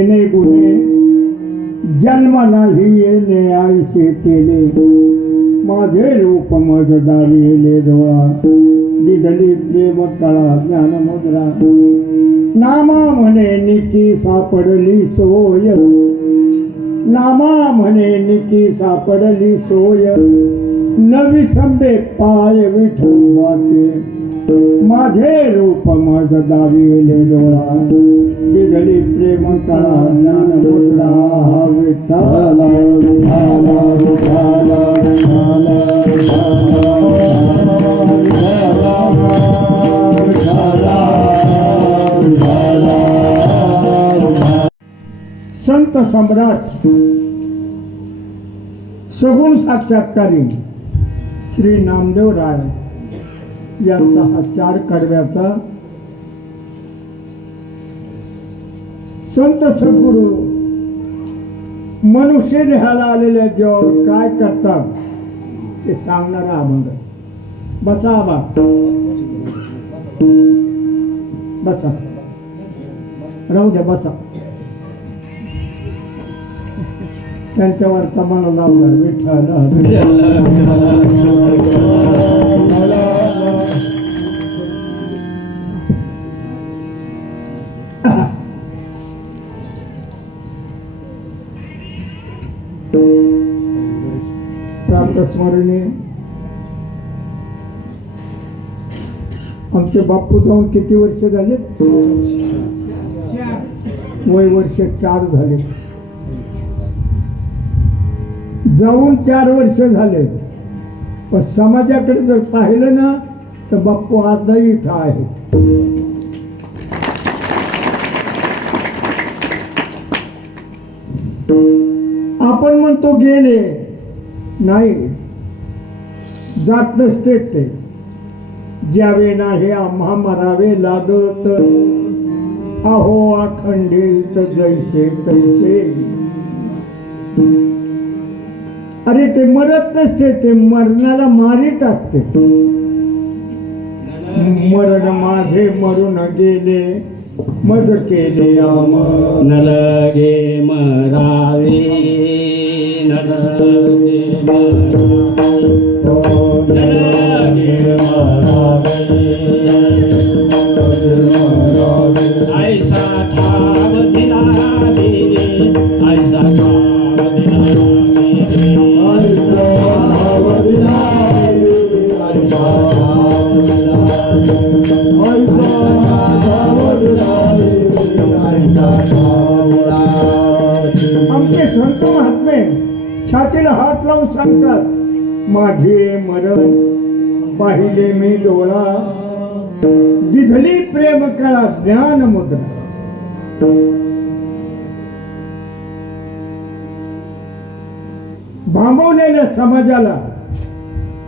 गुणे जन्म नाही येणे आईसे केले, माझे रूप मज दाविले डोळा, दिधली प्रेम कळा ज्ञान मुद्रा, नामा म्हणे निकी सापडली सोय, नामा म्हणे निकी सापडली सोय, नवी संबे पाय विठोबाचे, माझे रूप मज दाविले डोळा, दिधली प्रेम कळा ज्ञान मुद्रा, विठ्ठला विठ्ठला विठ्ठला संत सम्राट सगुण साक्षात्कारी श्री नामदेव राय यांचा हा 4 कडव्याचा संत सद्गुरु मनुष्य देहाला आलेल्या जीवावर काय करतात ते सांगणारा अभंग. बसा आबा, बसा, राहू द्या, बसा. त्यांच्यावरचा मला लावला विठ्ठल. प्रातस्मरणीय आमचे बापू जाऊन किती वर्ष झाले? वय वर्ष 4 झाले. जाऊन 4 वर्ष झाले. पण समाजाकडे जर पाहिलं ना तर बाप्पू आजही इथं आहे. आपण म्हणतो गेले, नाही, जात नसते ते. ज्यावे नाही आम्हा मरावे लागत, अहो अखंडित जैसे तैसे. अरे ते मरत नसते, ते मरणाला मारित असते. मरण माझे मरून गेले, मज केले आम, न लगे मरावे, न लगे मरावे, न लगे मरावे, ऐसा ठाव दिला दे, ऐसा ठाव दिला दे, ऐसा ठाव दिला दे, ऐसा ठाव दिला दे, ऐसा ठाव दिला दे. आमचे संत महात्मे छातीला हात लावून सांगतात, माझे मरण पाहिले मी डोळा, दिधली प्रेम कळा ज्ञान मुद्रा. भांबवलेल्या समाजाला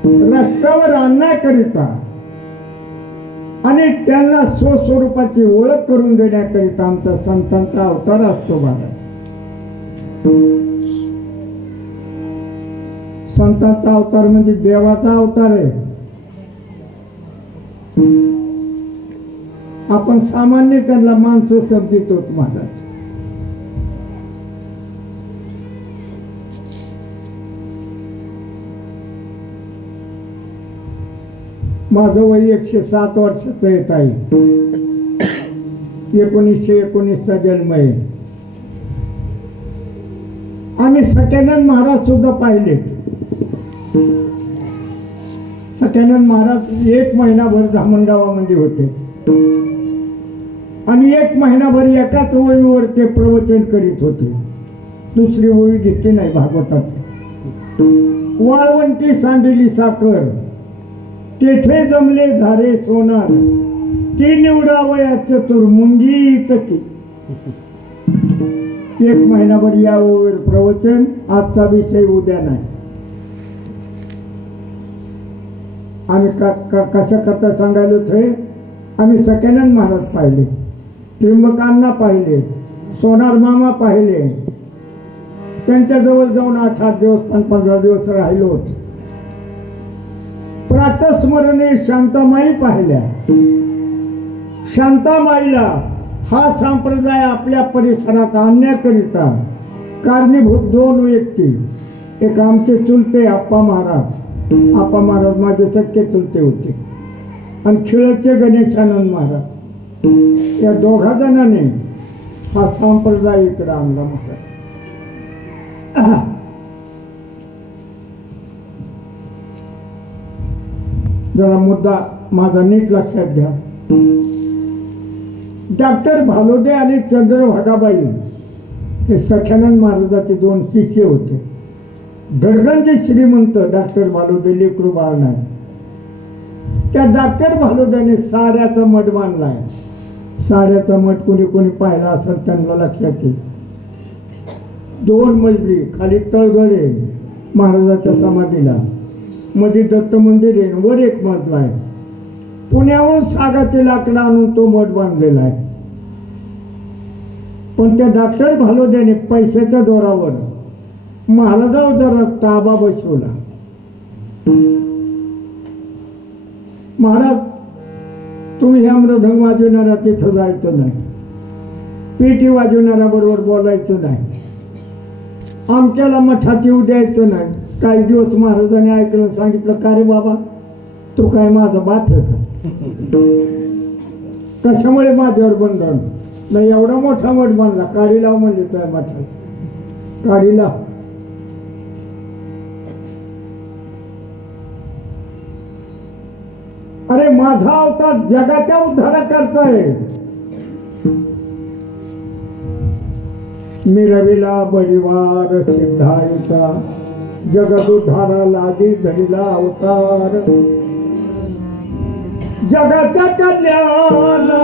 रस्त्यावर आणण्याकरिता आणि त्यांना स्वस्वरूपाची ओळख करून देण्याकरिता आमचा संतांचा अवतार असतो. बाबा, संतांचा अवतार म्हणजे देवाचा अवतार आहे. आपण सामान्य त्यांना माणसं समजितो. महाराज, माझं वय 107 वर्षाचं येत आहे. 1919चा जन्म आहे. आम्ही सत्यानंद महाराज सुद्धा पाहिले. सत्यानंद महाराज 1 महिनाभर धामणगावामध्ये होते आणि 1 महिनाभर एकाच ओळीवर ते प्रवचन करीत होते. दुसरी ओळी घेतली नाही भागवतात. वाळवंटी सांडली साखर, तेथे जमले झारे सोनार, ती निवडावया चतुर मुंगी तकी. 1 महिनाभर या ओळीवर प्रवचन. आजचा विषय उद्या नाही. आम्ही कशा करता सांगायला थे. आम्ही सत्यानंद महाराज पाहिले, त्र्यंबकांना पाहिले, सोनार मामा पाहिले. त्यांच्याजवळ जाऊन 8-8 दिवस 15 दिवस राहिलो होतो. प्रातस्मरणे शांतामाई पाहिल्या. शांतामाईला हा संप्रदाय आपल्या परिसरात आणण्याकरिता कारणीभूत दोन व्यक्ती, एक आमचे चुलते आप्पा महाराज माझे सख्खे चुलते होते, आणि खिळचे गणेशानंद महाराज, या दोघा जणांनी हा संप्रदाय इकडे आणला महाराज. जरा मुद्दा माझा नीट लक्षात घ्या. डॉक्टर भालोदे आणि चंद्रभागाबाई हे सख्यानंद महाराजाचे दोन शिष्य होते. गडगंज श्रीमंत डॉक्टर भालोदे लेकरू बाळ नाही. त्या डॉक्टर भालोद्याने साऱ्याचा मठ बांधलाय. साऱ्याचा मठ कोणी कोणी पाहिला असेल त्यांना लक्षात येईल. 2 मजली, खाली तळगडे महाराजाच्या समाधीला, मध्ये दत्त मंदिर आहे, वर एक मजला आहे. पुण्याहून सागाचे लाकडं आणून तो मठ बांधलेला आहे. पण त्या डॉक्टर भालोद्याने पैशाच्या जोरावर महाराजावर जरा ताबा बसवला. महाराज, तुम्ही ह्या मृदंग वाजवणारा तिथं जायचं नाही, पेटी वाजवणारा बरोबर बोलायचं नाही, आमच्याला मठात येऊ द्यायचं नाही. काही दिवस महाराजांनी ऐकलं, सांगितलं, का रे बाबा, तू काय माझा बाप आहे का? कशामुळे माझ्यावर बंधन नाही? एवढा मोठा मठ बांधला, काडी लाव म्हणले तुझ्या मठात, काडी लाव. अरे माझा अवतार जगाच्या उद्धारा करताय. मिरविला बळीवार सिद्धायचा, जगदुद्धारा लागी धरिला अवतार. जगाच्या कल्याणा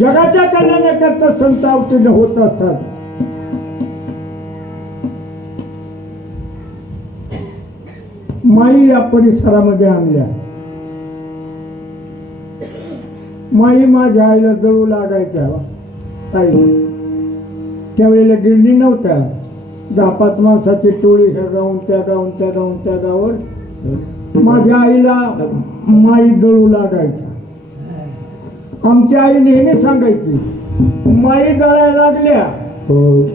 जगाच्या कल्याणाकरता संत अवतीर्ण होत असतात. माई या परिसरामध्ये आणल्या. माई माझ्या आईला जळू लागायच्या. ताई त्यावेळेला गिरणी नव्हत्या. 10-5 माणसाची टोळी ह्या गावून त्या गावून त्या गावून त्या गावावर माझ्या आईला माई जळू लागायच्या. आमची आई नेहमी सांगायची, माई जळायला लागल्या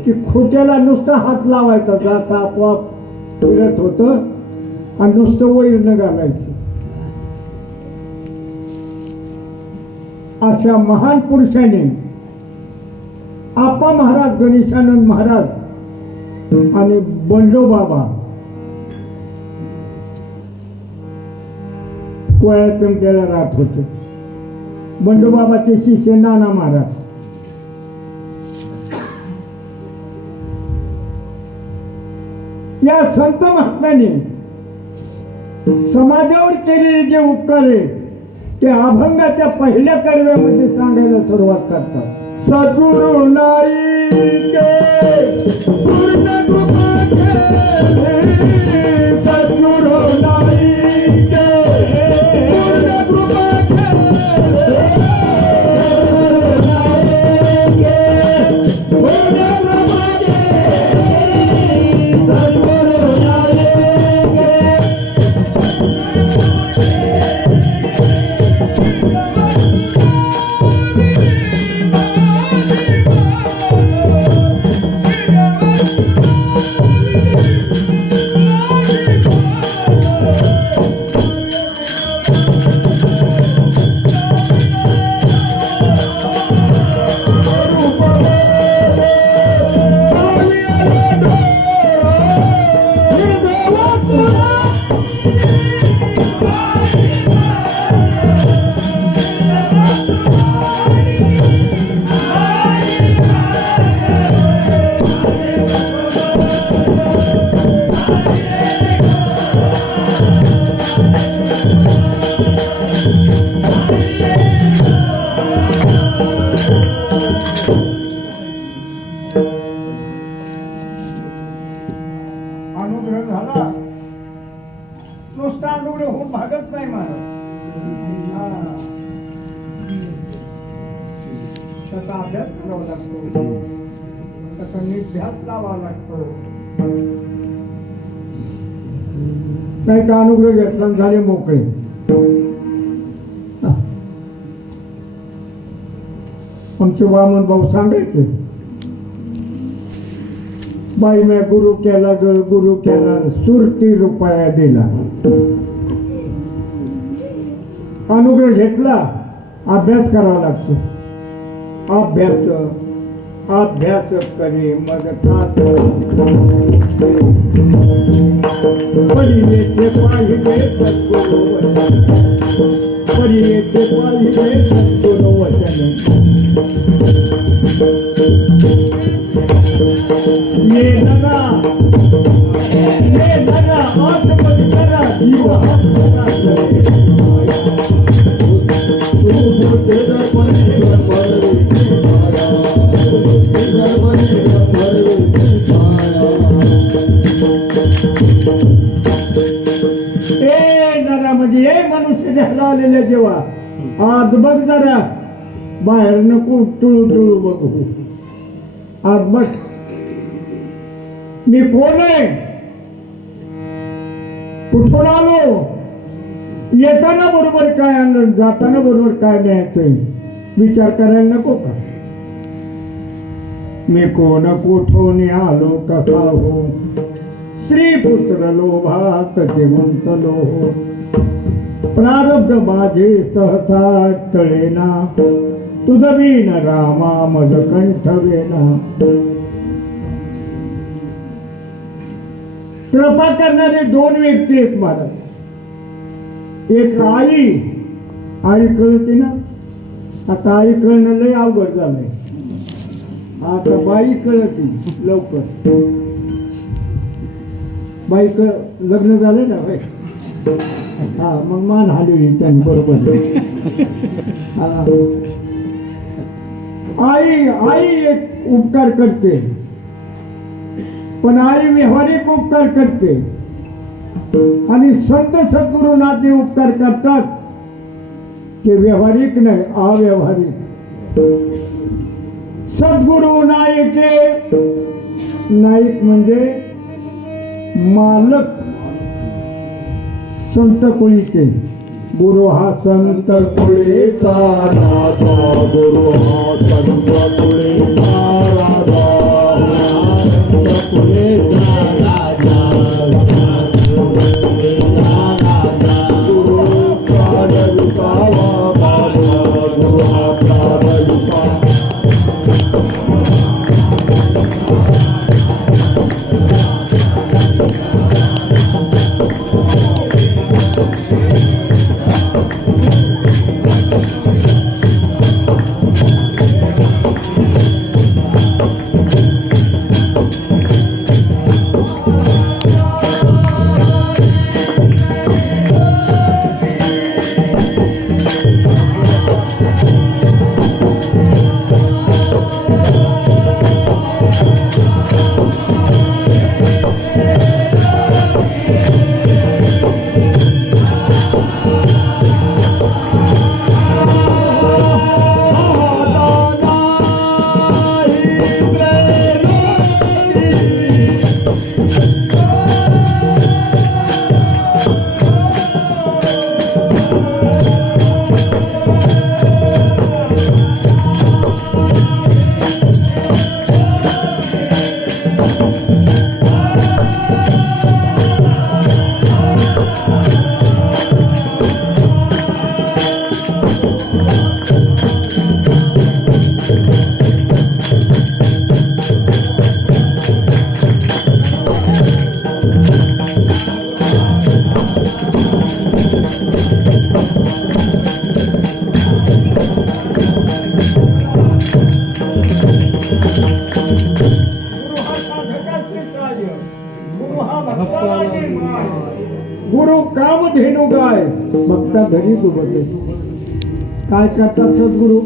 की खोट्याला नुसता हात लावायचा, जाता आपोआप फिरत होत आणि नुसतं वैरण घालायचं. अशा महान पुरुषाने आप्पा महाराज, गणेशानंद महाराज आणि बंडो बाबा कोळ्या पेमट्याला राहत होते. बंडोबाबाचे शिष्य नाना महाराज. या संत महात्म्याने समाजावर केलेले जे उपकार आहे ते अभंगाच्या पहिल्या कडव्यामध्ये सांगायला सुरुवात करतात. सद्गुरु नाही पूर्ण कृपा केली, सद्गुरु नाही पूर्ण कृपा त्याचा निध्यास लावा लागतो. नाही का अनुग्रह घेतला आणि झाले मोकळे. आमचे वामन भाऊ सांगायचे, बाई मी गुरु केला ग गुरु केला, सुरती रुपया दिला. अनुग्रह घेतला, अभ्यास करावा लागतो. अभ्यास करे मग खात. परियेचे पाहिजे सद्गुरु वचन, परियेचे पाहिजे सद्गुरु वचन. ये लगा आत्मत करा जीव आत्मना करे. म्हणजे मनुष्य ध्याला आलेले जेव्हा आज बघ जरा, बाहेर नको टुळू टुळू बघू. आज बघ मी कोण आहे, कुठून आलो, येताना बरोबर काय आणलं, जाताना बरोबर काय न्यायचंय, विचार करायला नको का? मी कोण कुठून आलो कसा हो, श्री पुत्र लोभात गुंतलो हो. प्रारब्ध माझे सहसा टळेना, तुझ बीन रामा मज कंठवेना. कृपा करणारे दोन व्यक्ती आहेत महाराज. एक आई, आई कळते ना, आता आई कळणं लय अवघड झालंय. आता बाई कळती लवकर. बाई लग्न झालं ना भाई, हा मग मान हलवली त्यांनी बरोबर. आई एक उपकार करते, पण आई व्यवहारिक उपकार करते. आणि संत सद्गुरू नाते उपकार करतात ते व्यवहारिक नाही, अव्यवहारिक. सद्गुरू नायके, नाईक म्हणजे मालक. संत कुळीचे गुरु हा संत कुळीचा राजा, गुरु हा संत कुळीचा राजा, संत कुळीचा राजा. गुरु प्राणविसावा माझा, गुरु हा प्राणविसावा. गुरु काम धेनु गाय, भक्ता घरी दुबते. काय करतात सद्गुरु?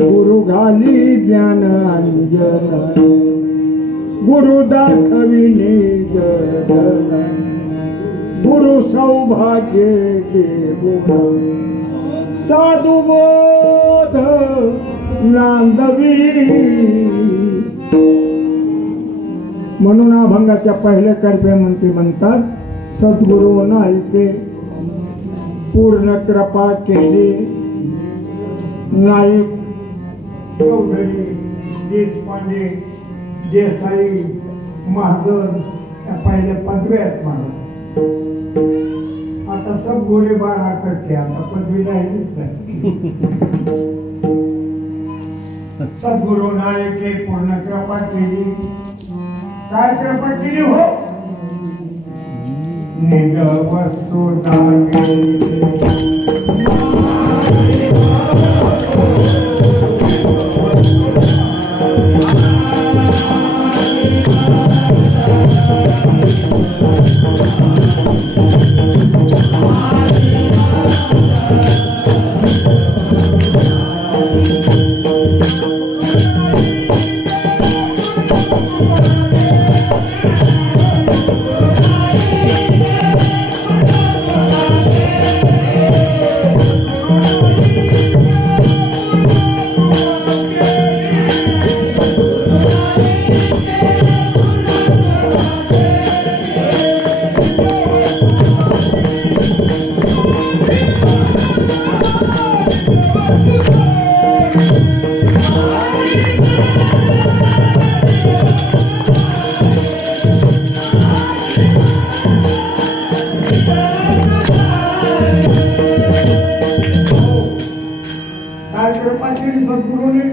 गुरु घाली ज्ञान अंजन, गुरु दाखविने जन, गुरु सौभाग्य देऊन, साधु बोध नांदवी. म्हणून अभंगाच्या पहिल्या कर्प्यामध्ये म्हणतात, सद्गुरू नाईके पूर्ण कृपा केली, नाईक चौधरी देशपांडे देसाई महाजन या पहिल्या पदव्या आहेत मला. आता सब गोळीबार करते, आता पदवी राहिलीच नाही. सद्गुरू नायके पूर्ण कृपा केली. काय कृपा केली हो? निज वस्तू सद्गुरूने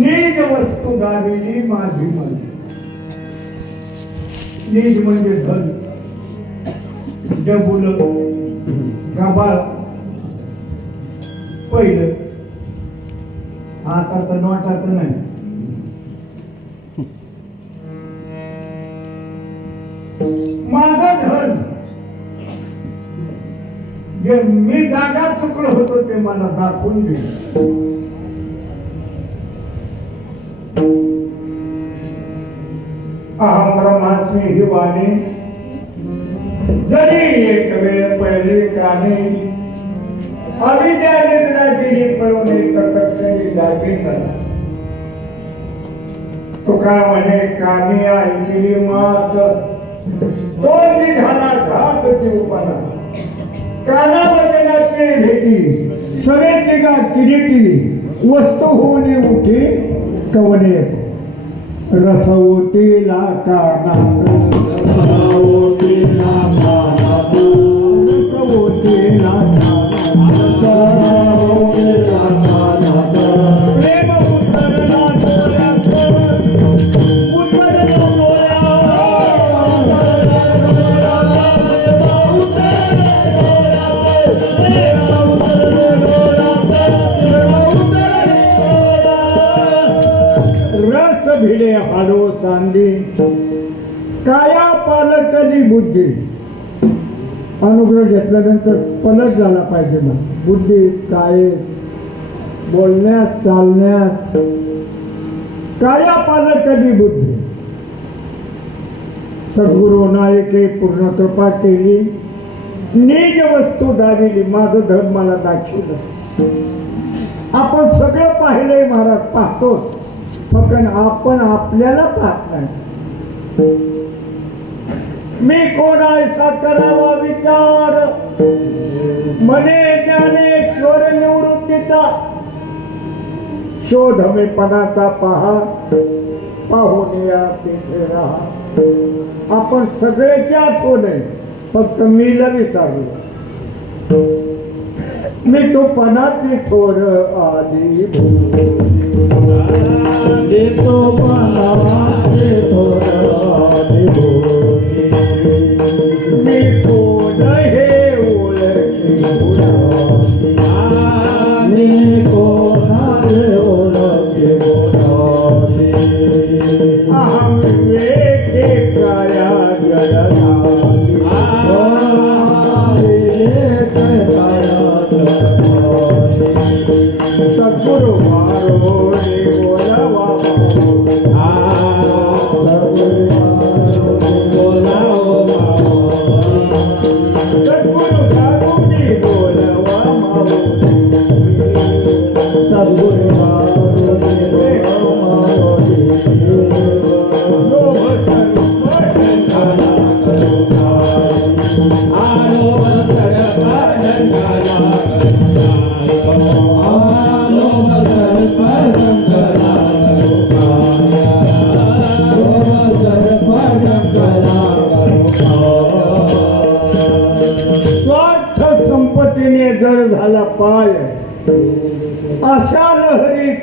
निज वस्तू दाविली माझी मन. निज म्हणजे धन, डबुल, गबाळ, पहिलं. आता तर नोटाचं नाही. माझं धन जे मी जागा चुकलो होतो ते मला दाखवून दिलं. अहम ब्रह्माची ही वाणी जरी एक वेळ पहिली काने अविद्या निद्रा गेली पळवणे तत्क्षणी जागी झाला. तुका म्हणे कानी ऐकली मात तोची झाला घात जीवपणा. काना वचनाची भेटी सगळे का किरीटी वस्तू होऊन उठी कवने रसवतीला कानात रसवतीला कानात रसवतीला कानात प्रेम उतरला डोळ्यात उतरला रस भिडे हाडो चांदी काया पालकली बुद्धी. अनुग्रह घेतल्यानंतर पलट झाला पाहिजे ना बुद्धी काय बोलण्यात चालण्यात. काया पालकली बुद्धी. सद्गुरू नायके पूर्ण कृपा केली, निज वस्तू दाविली माझं धन मला दाखवलं. आपण सगळं पाहिलंय महाराज, पाहतो फक्त आपण आपल्याला पाहत नाही. मी कोण ऐसा करावा विचार मने ज्ञानेश्वर निवृत्तीचा. शोध मीपणाचा पहा पाहून या तिथे राहा. आपण सगळ्याची आठवण आहे, फक्त मीला विचारलं. मी तो पणाची थोर आली देतो पणाचे थोर आली. मी कोण हे ओळखी मी कोण हे ओळखी अहम वेखे काया जगनाली सद्गुरु मारो बोलवा सद्गुरु जागुनी बोलवा सद्गुरु मारो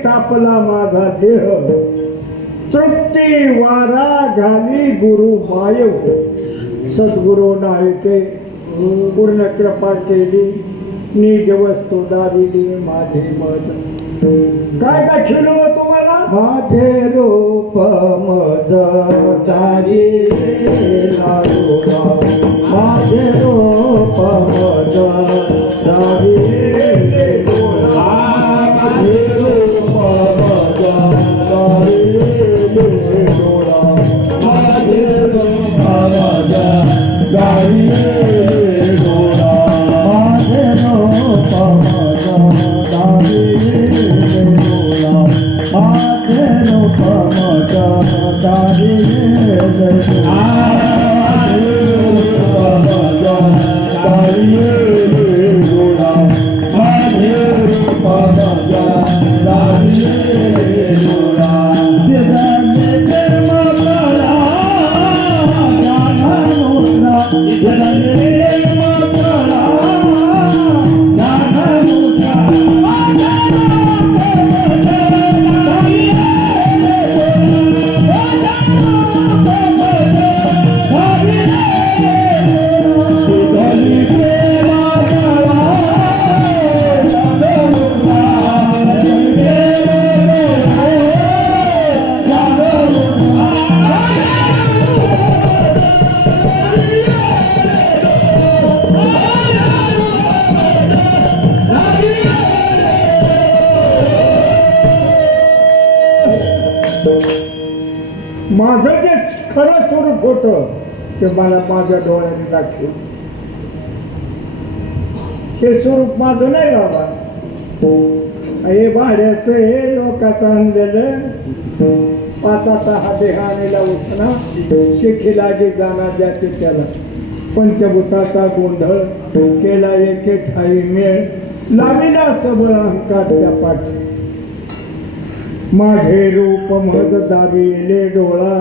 तापला माझा देह तृप्ती वारा घाली गुरु माय सद्गुरु नायके पूर्ण कृपा केली निज वस्तू दाविली माझे मत काय दाखवलं हो तुम्हाला माझे रूप मज दारिला डोळा माझे रूप मज दारिले डोळा माझे रूप मज दारिले डोळा माझे रूप मज दारिले डोळा माझे रूप मज दारिले डोळा माझे रूप मज दारिले डोळा माझे रूप मज दारिले डोळा माझे रूप मज दारिले डोळा जगाने कर्म करा ज्ञान मुद्रा जगाने कर्म करा ज्ञान मुद्रा माझं जे खरं स्वरूप होतं ते मला माझ्या डोळ्याने दाखवलं हे स्वरूप माझं नाही बाबा हे भाड्याचं हे लोकांचं आणलेलं पाचाचा हा देहानेला उठणा शिखीला जे जाणार जाते त्याला पंचभूताचा गोंधळ केला एके ठाई मेळ लाविला सबळ अहंकार त्या पाठी माझे रूप मज दाबिले डोळा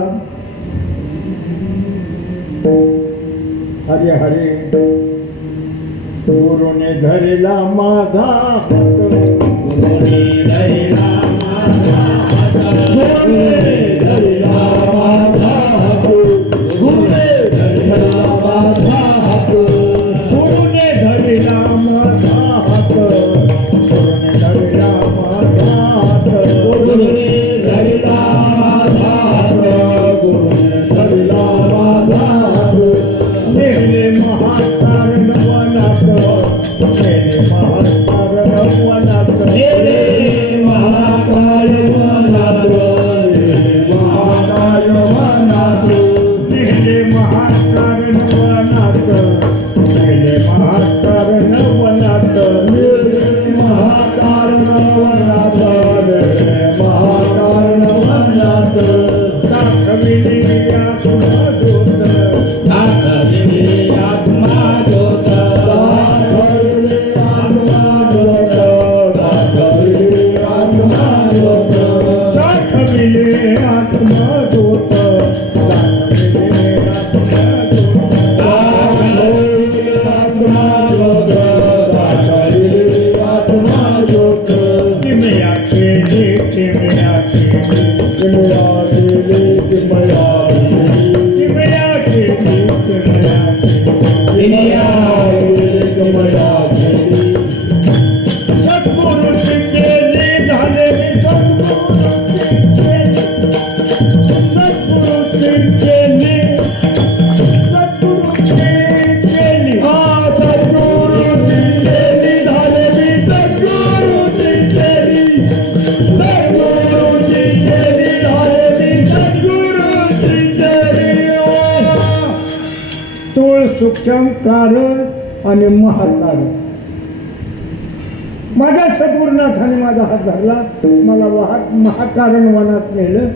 हरे हरे गुरुने धरला माझा हात गुरुने धरला माझा हात गुरुने धरला माझा हात गुरुने धरला माझा हात गुरुने धरला माझा हात गुरुने धरला माझा हात गुरुने धरला माझा हात गुरुने धरला माझा हात नेहले महासार नवनाथ नेहले महासार नवनाथ हे महाकाय वनात हे महाकाय वनात नेहले महासार नवनाथ नेहले महासार नवनाथ महाकाय वनात महाकाय वनात दाखविले आत्मज्योत दाखविले आत्मा ज्योत दाखविले आत्मा ज्योत दाखविले आत्मा ज्योत दाखविले आत्मज्योत दाखविले आत्मज्योत दाखविले आत्मा ज्योत दाखविले आत्मा ज्योत किमया केली किमया केली किमया केली किमया केली किमया केली किमया केली किमया केली किमया केली सद्गुरुची केली झाले सद्गुरुची केली सद्गुरुची केली सद्गुरुची केली झालेली सद्गुरुची केली सद्गुरुची केली झालेली सद्गुरुची केली तोळ सूक्ष्म कारण आणि महाकारण माझ्या सद्गुरुनाथाने माझा हात धरला मला महाकारण वनात नेलं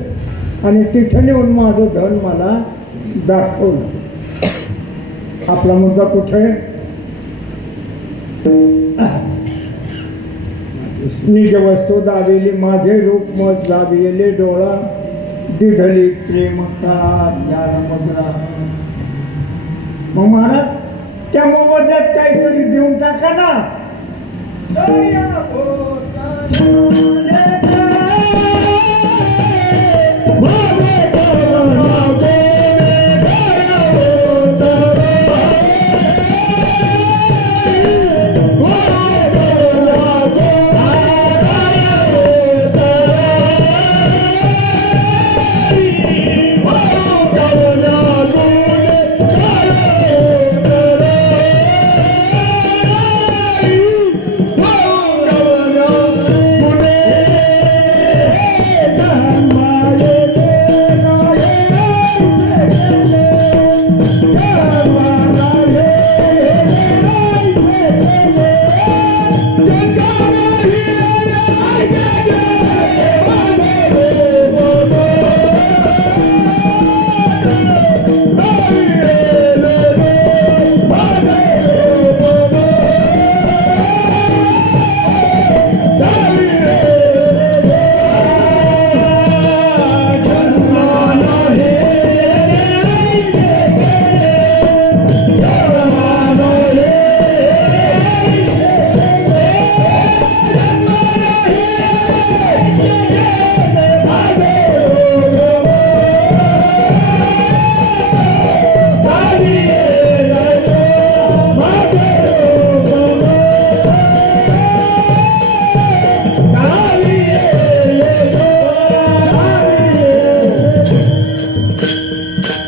आणि तिथं नेऊन माझं धन मला दाखवलं आपला मुद्दा कुठे निज वस्तू दाबिली माझे रूप मत दाबिले डोळा दिधली प्रेम का ज्ञान मुद्रा मग महाराज त्या मोबदल्यात काहीतरी देऊन टाका ना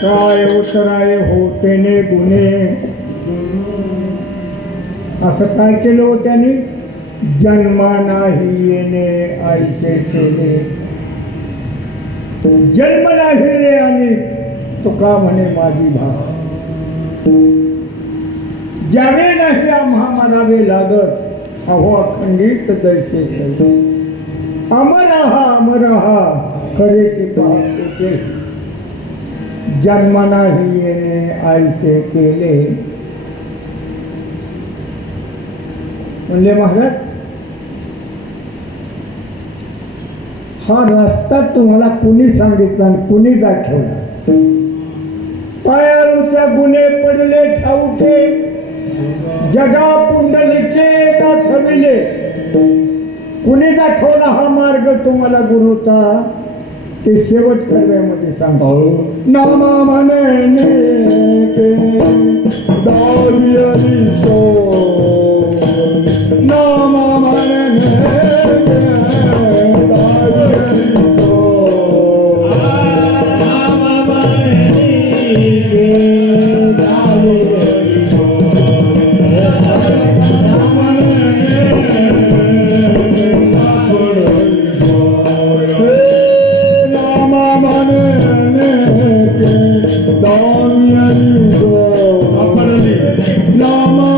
काय उतराय होतेने गुन्हे असं काय केलं हो त्यांनी जन्मा नाही येणे आईचे केले जन्म नाही रे आणि तुका म्हणे माझी भाव ज्यावे नाही आम्हा म्हणावे लागत अहो अखंडित दैसे अमर हा खरे की पाहते जन्म नाही येणे आईचे केले म्हणले महाराज हा रस्ता तुम्हाला कुणी सांगितला आणि कुणी दाखवला पायाळूच्या गुन्हे पडले ठाऊके जगा पुंडलिके दाखविले कुणी दाखवला हा मार्ग तुम्हाला गुरुचा ते शेवट कर्व्यामध्ये सांगतो नामा म्हणे दावियली सो नामा म्हणे दावियली सो नामा म्हणे दावियली सो नामा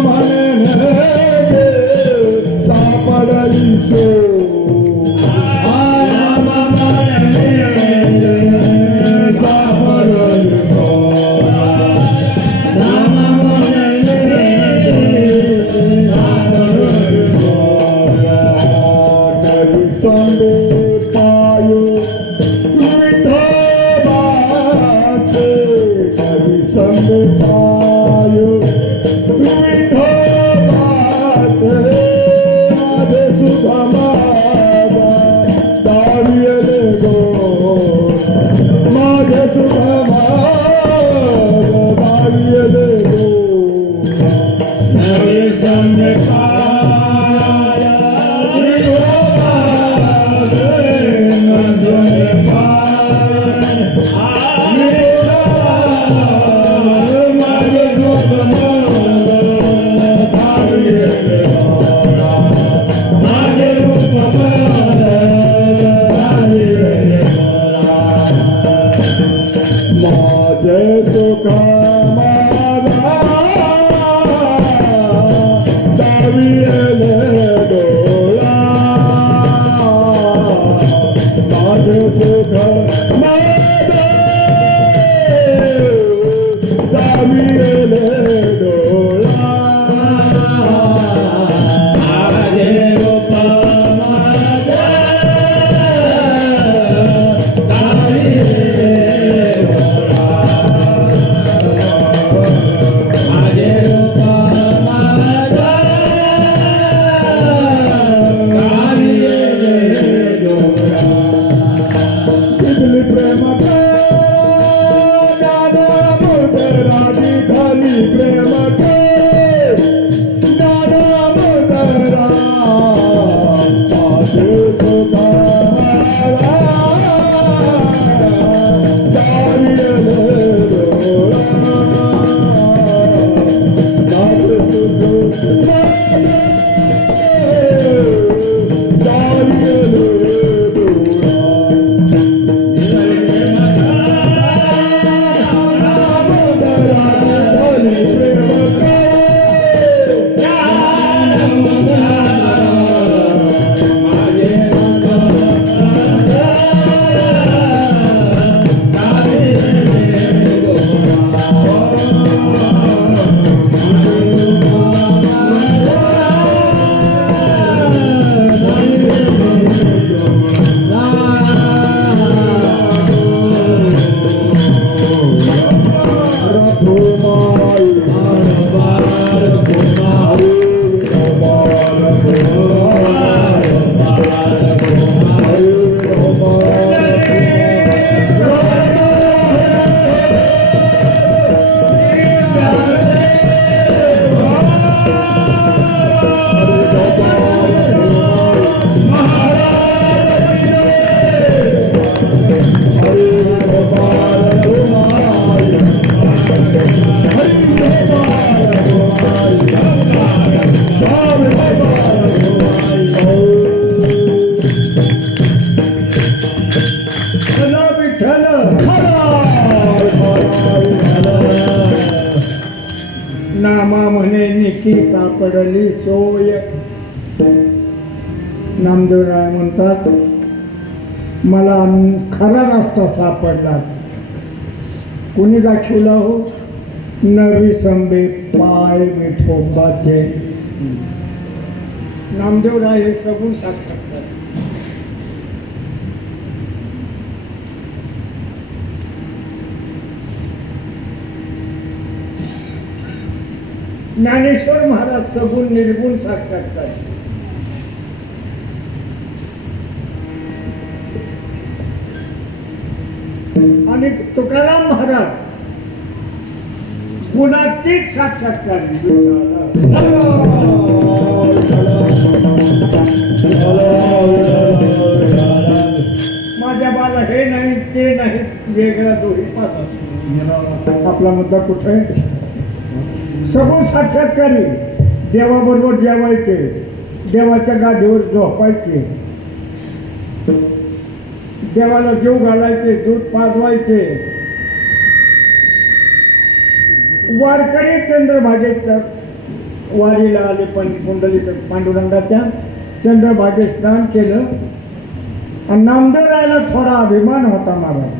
नामा म्हणे निकी सापडली सोय. नामदेवराय म्हणतात मला खरा रस्ता सापडला. कुणी दाखवला हो? नवी संबे पाय विठोबाचे. नामदेवराय हे सगुण साक्षात्कार. ज्ञानेश्वर महाराज सगुण निर्गुण साक्षात्कार. आणि तुकाराम महाराज गुणातीत साक्षात्कार. माझ्या बाला हे नाही ते नाही वेगळा दोही पाहतात. आपला मुद्दा कुठे? सगुण साक्षात्कारी. देवाबरोबर जेवायचे, देवाच्या गादीवर झोपायचे, देवाला जीव घालायचे, दूध पाजवायचे. वारकरी चंद्रभागेत वारीला आले. पण कुंडलिक पांडुरंगाच्या चंद्रभागेत स्नान केलं. आणि नामदेवरायला थोडा अभिमान होता महाराज.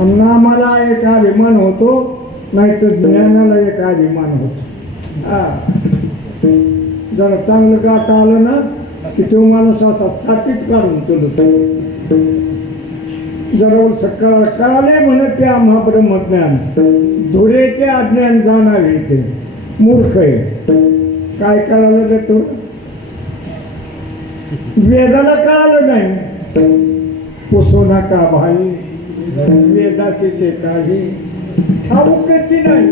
नामाला एक अभिमान होतो, नाही तर ज्ञानाला एक अभिमान होतो. जरा चांगलं गाता आलं ना की तो माणूस असा छातीत काढून चलतो. जरा कळाले म्हणत ते आम्हा ब्रह्मज्ञान धुरेचे अज्ञान जाणावे ते मूर्ख आहे. काय कळालं रे तो? वेदाला कळालं नाही. पुसू नका भाई, वेदाचे ते काही ठाऊकची नाही.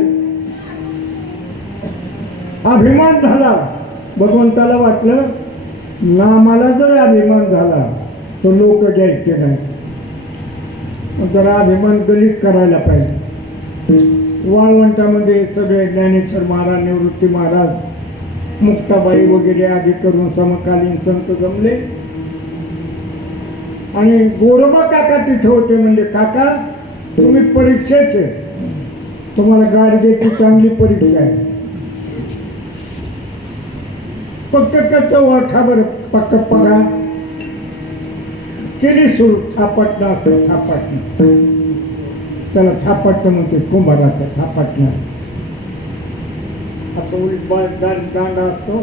अभिमान झाला. भगवंताला वाटलं नामाला जर अभिमान झाला तर लोक घ्यायचे नाही. जरा अभिमान गलित करायला पाहिजे. वाळवंटामध्ये सगळे ज्ञानेश्वर महाराज, निवृत्ती महाराज, मुक्ताबाई वगैरे आधी करून समकालीन संत जमले. आणि गोरोबा काका तिथे होते. म्हणजे काका तुम्ही परीक्षेचे, तुम्हाला गाडगेची चांगली परीक्षा आहे. पक्क कच्च ओळखा बरं, पक्क पगा केली सुरू. थापटणं असतं, थापटणं. त्याला थापटणं म्हणते, कुंभाराचं थापटणं. असं उलट दांडा असतो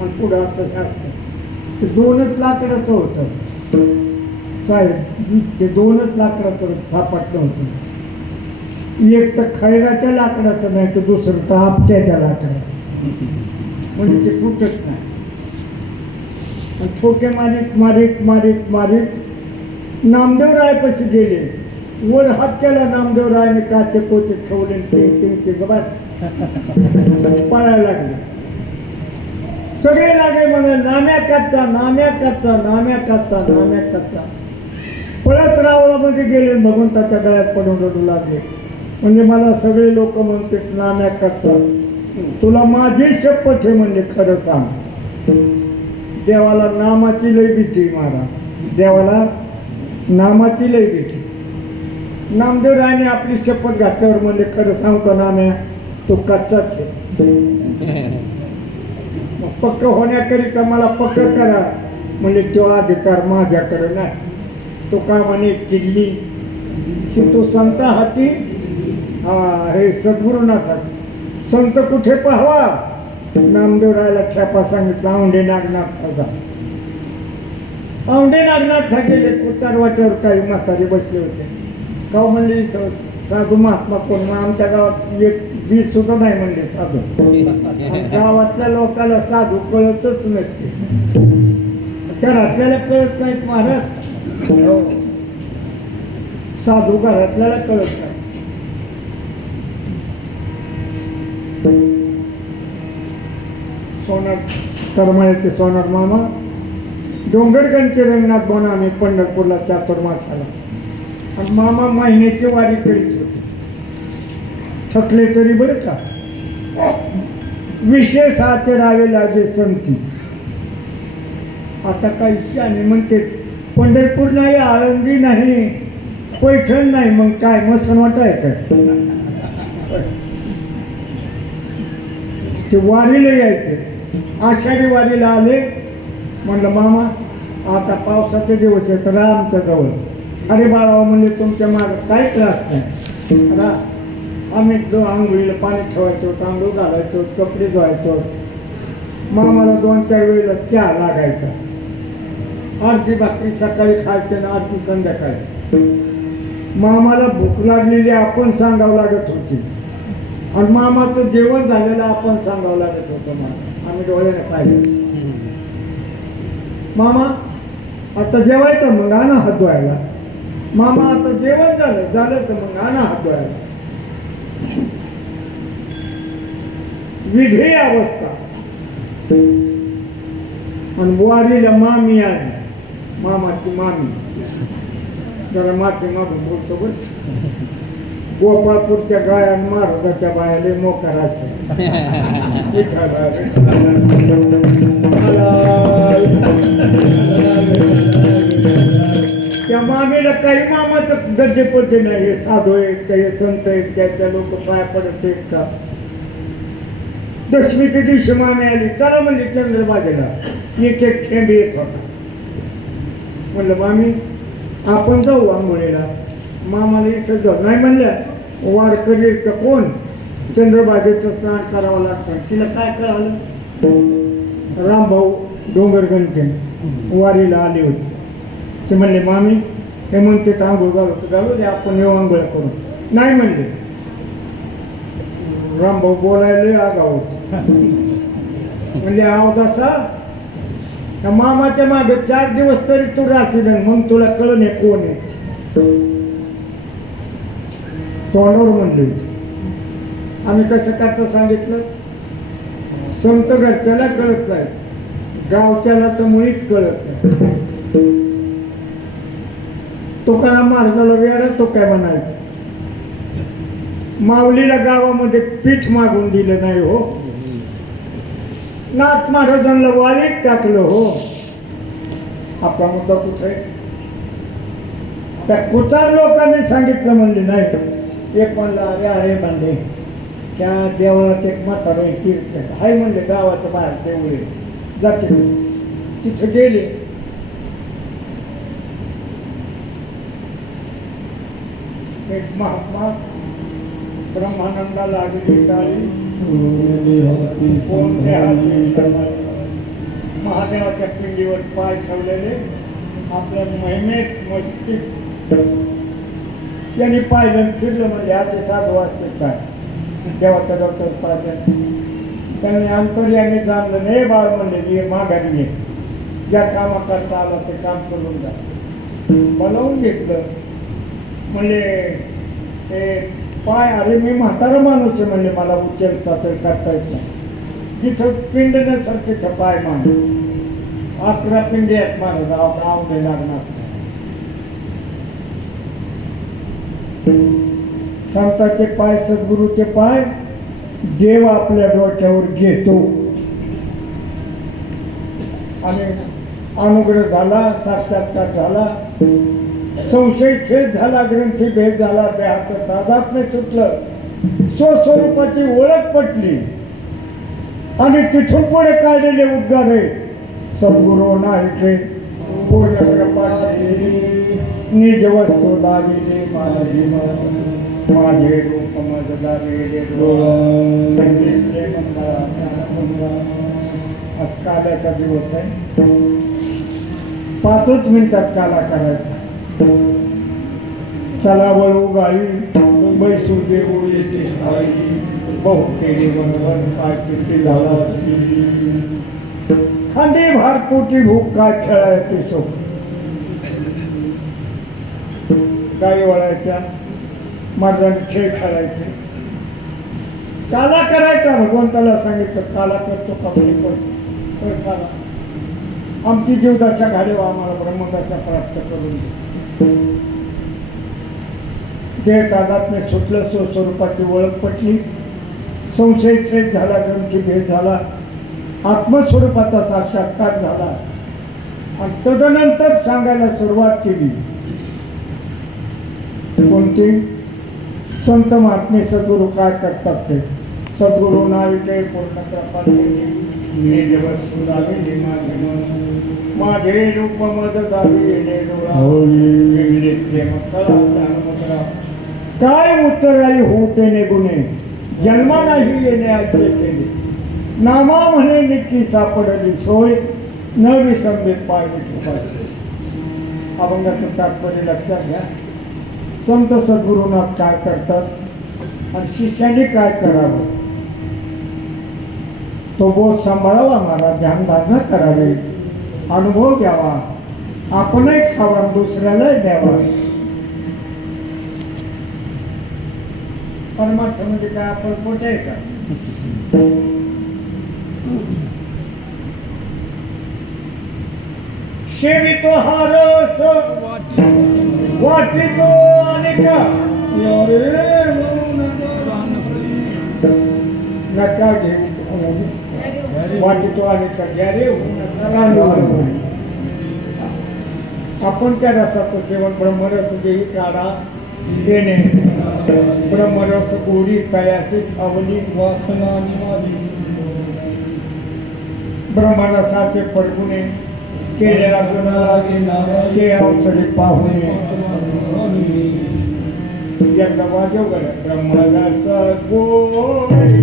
आणि पुढं असं हे असतं. ते दोनच लाकडाचं होतं साहेब. ते दोनच लाकडाचं थापटणं होतं. एक तर खैराच्या लाकडाचं नाही, तर दुसरं तर आपट्याच्या लाकडाचं. म्हणजे ते फुटत नाही. ठोके मारीत मारीत मारीत मारीत नामदेवरायपाशी गेले. वर हात केला नामदेवरायने, काचे कोचे ठेवले, ते पळायला लागले. सगळे लागे म्हणे नाम्या कच्चा, नाम्या कच्चा, नाम्या कच्चा, नाम्या कच्चा. पळत रावळामध्ये गेले, भगवंताच्या गळ्यात पडून रडू लागले. म्हणजे मला सगळे लोक म्हणते नाम्या कच्चा, तुला माझी शपथ आहे म्हणजे खरं सांग. देवाला नामाची लय भीती महाराज. देवाला नामाची लय भीती. नामदेवरायने आपली शपथ घातल्यावर म्हणजे खरं सांगतो नाम्या तो कच्चाच आहे. पक्क होण्याकरिता मला पक्क करा म्हणजे तो अधिकार माझ्याकडे नाही. तो का म्हणे किल्ली तो संत हाती. हे सद्गुरुनाथ संत कुठे पाहावा? नामदेवरायला खेपा सांगितलं, औंढे नागनाथ. औंढे नागनाथ गेले. उच्चार वाट्यावर काही म्हातारे बसले होते. का म्हणले साधू महात्मा कोण? आमच्या गावात एक 20 सुद्धा नाही म्हणले साधू. गावातल्या लोकांना साधू कळतच नसते. घरातल्याला कळत नाहीत महाराज. साधू घरातल्याला कळत नाही. सोनार करमाळ्याचे सोनार मामा डोंगरगणचे रंगनाथ बोनाने पंढरपूरला चातुर्मासाला. आणि मामा महिन्याची वारी करीत होते. थकले तरी बरं का. विशेष हाते राहावे लागे संती. आता काही शाने म्हणते पंढरपूर नाही, आळंदी नाही, पैठण नाही, मग काय मस्त वाटाय ते वारीला यायचं. आषाढी वारीला आले. म्हणलं मामा आता पावसाचे दिवस आहेत, राहा आमच्या जवळ. अरे बाळावा म्हणले तुमच्या मागं काही त्रास नाही, राहा. आम्ही आंघोळीला पाणी ठेवायचो, तांदूळ घालायचो, कपडे धुवायचो. मामाला 2-4 वेळेला चहा लागायचा. आरती भाकरी सकाळी खायचे ना आरती संध्याकाळी. मामाला भूक लागलेली आपण सांगावं लागत होती आणि मामाचं जेवण झालेलं आपण सांगावं लागत होतं. मला आम्ही डोळ्याने पाहिलं. मामा आता जेवायचं, मग आणा हात धुवायला. मामा आता जेवण झालं तर मग आणा हात धुवायला. विधेय अवस्था. आणि वारीला मामी आली, मामाची मामी. जरा माफी मागून बोलतो बरं. गोपाळपूरच्या गाया महाराजाच्या बायाले मोकाराच्या त्या मामीला काही मामाचं गद्देपद्दे नाही. हे साधू आहेत, हे संत आहेत, त्याच्या लोक पाया पडत आहेत का. दशमीच्या दिवशी मामी आली. चला म्हणजे चंद्रबागेला. एक थेंब येत होता. म्हणलं मामी आपण जाऊ आंघोळीला. मामाला इथं जाऊ नाही म्हणल्या. वारकरी का कोण चंद्रबागेचं स्नान करावं लागतं. तिला काय कळालं. रामभाऊ डोंगरगंजचे वारीला आले होते. ते म्हणले मामी हे म्हणते तर आंघोळ घालू दे, आपण येऊ आंघोळ करू. नाही म्हणले. रामभाऊ बोलायला आगाव म्हणजे अवदासा त्या मामाच्या मागे 4 दिवस तरी तू राहशील, मग तुला कळण आहे कोण आहे. तोंडावर म्हणले. आम्ही कसं करता सांगितलं. संत घरच्याला कळत नाही, गावच्याला तर मुळीच कळत नाही. तुकाराम महाराजाला वेळा तो काय म्हणायचं. माऊलीला गावामध्ये पीठ मागून दिलं नाही हो. नाथ महाराजांना वाळीत टाकलं हो. आपला मुद्दा कुठे. त्या कुठार लोकांनी सांगितलं म्हणले नाही. एक म्हणलं अरे अरे म्हणले त्या देवळात एक म्हातारा तीर्थ हाय म्हणले गावाच्या बाहेर देवळे जाते. तिथे गेले. एक महात्मा ब्रह्मानंदाला लागली टाळी. महादेवाच्या पिंडीवर पाय ठेवलेले. आपल्या महिमेत मस्ती त्यांनी पाहिलं फिरलं. म्हणजे असे साधू असते काय देवाच्या डॉक्टर पाहिजे. त्यांनी अंतर्याने जाणलं नाही. बाळ म्हणले ये माघारी ये, ज्या कामाकरता आला ते काम करून जा. बोलावून घेतलं. म्हणजे ते पाय अरे मी म्हातारा माणूस आहे म्हणले, मला उचलता तर करता येत नाही. तिथं पिंड नसेल तिथं पाय मान. 11 पिंडी आहेत महाराज. गाव नाही लागणार. संतांचे पाय सद्गुरूचे पाय देव आपल्या डोक्यावर घेतो. आणि अनुग्रह झाला, साक्षात्कार झाला, संशय छेद झाला, ग्रंथी भेद झाला, देहात तादात्म्य सुटलं, स्वस्वरूपाची ओळख पटली. आणि तिथून पुढे काढलेले उद्गार आहे सद्गुरू नाही पूर्ण कृपा निज वस्तू दाविले माझी माझे रूप मज दाविले आज काल्याचा दिवस आहे. 5च मिनिटात काला करायचा. चला वळू गाई बैसू देऊ येते बहु केली बरोबर काय किती झाला. खांदे भार पोटी भूक काय खेळायचे सो. गाई वळायच्या, मार्गाने खेळ खेळायचे. काला करायचा. भगवंताला सांगितलं काला करतो कबड्डी करतो काला. आमची जीवदशा घालव, आम्हाला ब्रह्मदशा प्राप्त करून दे. जे तादात्म्य सुटलं, स्वस्वरूपाची ओळख पटली, संशय छेद झाला, ग्रंथी भेद झाला, आत्मस्वरूपाचा साक्षात्कार झाला. आणि तदनंतर सांगायला सुरुवात केली. कोणती? संत महात्मे सद्गुरू काय करतात ते. सद्गुरू नाविके पूर्ण कृपा माझे रूप मद दावी काय उत्तराई होते ने गुन्हे जन्मालाही येण्याचे केले. नामा म्हणे नित्ती सापडली सोय न विसंबे पाय विठुपाचे. अभंगाचं तात्पर्य लक्षात घ्या. संत सद्गुरुनाथ काय करतात आणि शिष्याने काय करावं तो बोध सांभाळावा, मला ध्यानधारणा करावी, अनुभव घ्यावा, आपणही खावा, दुसऱ्यालाही द्यावा. परमार्थ म्हणजे काय आपण कुठे आहे का? शेवितो हा रस वाटितो अनेक नका घेऊ वाटितो अनेक घ्यारे आपण त्या रसाचं सेवन ब्रह्मरस देही काढा देणे. ब्रह्मरस गोडी तयासी अवली वासना ब्रह्मरसाचे परगुणे केल्या गुणाला ते औषधी पाहुणे एकदा वाजव गर ब्रह्मरस गोडी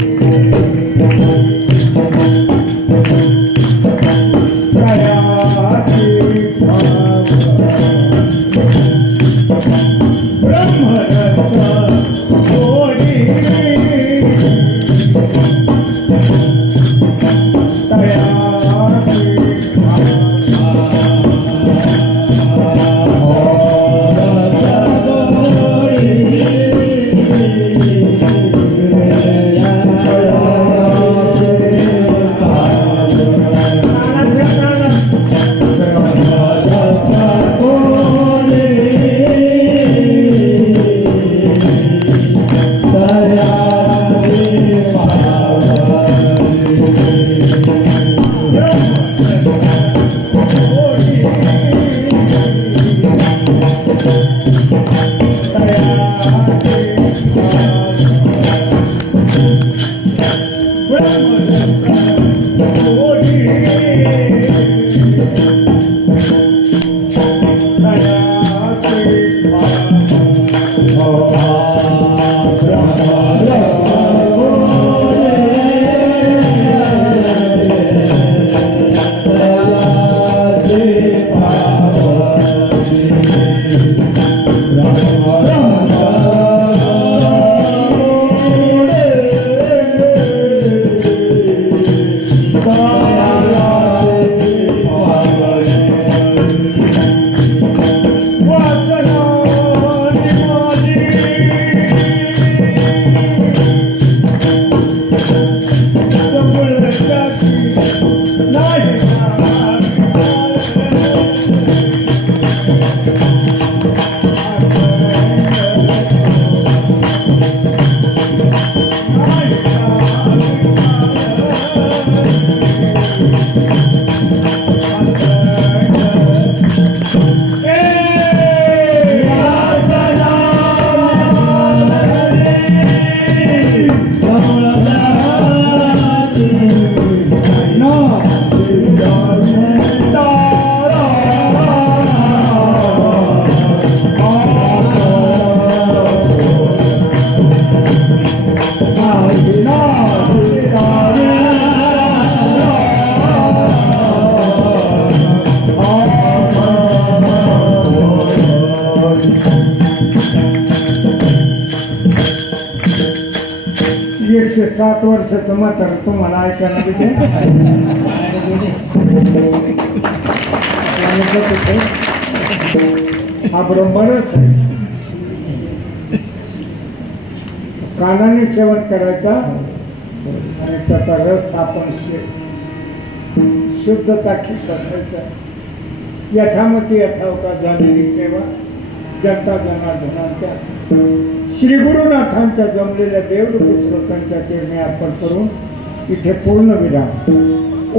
एकशे 7 वर्षाचं म्हातारं तुम्हाला ऐकायला तिथे हा ब्रह्मरस आहे. कानाने सेवन करायचा आणि त्याचा रस आपण शुद्ध ताकीद बसायचा. यथामती यथावता झालेली सेवा जनता जनार्दनांच्या श्री गुरुनाथांच्या जमलेल्या देवरूपी स्रोतांच्या चरणी अर्पण करून इथे पूर्ण विराम.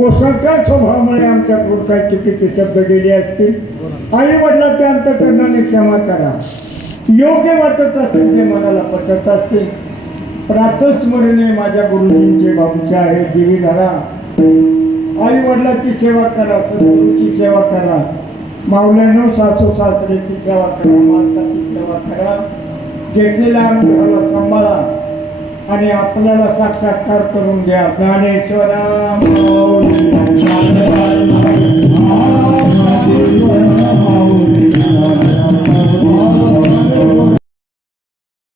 ओसरत्या स्वभावामुळे आमच्याकडून काही चुकीचे शब्द गेले असतील आई वडिलांच्या अंतकरणाने क्षमा करा. योग्य वाटत असेल ते मनाला पटत असतील प्रातस्मरणे माझ्या गुरुजींचे बाबूचे आहे देवी धरा. आई वडिलांची सेवा करा, सद्गुरूची सेवा करा, मावल्यानो सासू सासऱ्याची सेवा करा, माताची सेवा करा, घेतलेल्या अनुभवाला सांभाळा आणि आपल्याला साक्षात्कार करून द्या. ज्ञानेश्वरा